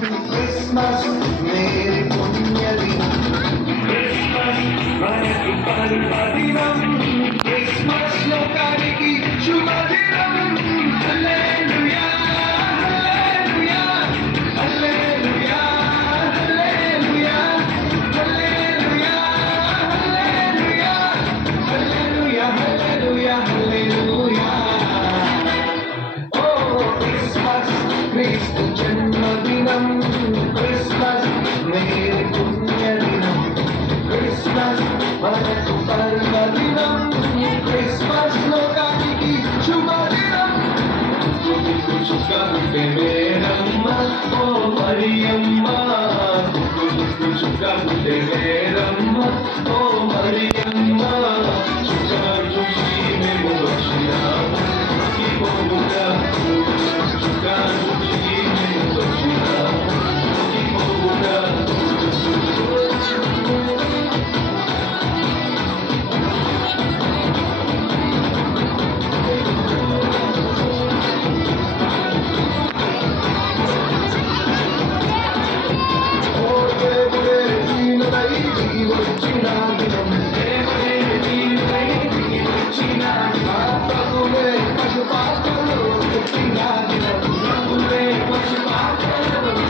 Christmas merry పుణ్యదినం Christmas మనకు పర్వదినం Christmas లోకానికి శుభదినం హల్లెలూయా హల్లెలూయా హల్లెలూయా హల్లెలూయా హల్లెలూయా హల్లెలూయా హల్లెలూయా హల్లెలూయా ఓ క్రిస్మస్ క్రీస్తు జన్మదినం క్రిస్మస్ మేరీ పుణ్యదినం క్రిస్మస్ మనకు పర్వదినం క్రిస్మస్ లోకానికి శుభదినం చుక్కాకుంటే వేరమ్మ ఓ మరియమ్మ చుక్కాకుంటే వేరమ్మ ఓ మరియమ్మ చుక్కా చూసి మేము వచ్చినాము చుక్కా చూసి మేము వచ్చినాము పశుపాత్రలో పుట్టిన దినం పశుపాత్రలో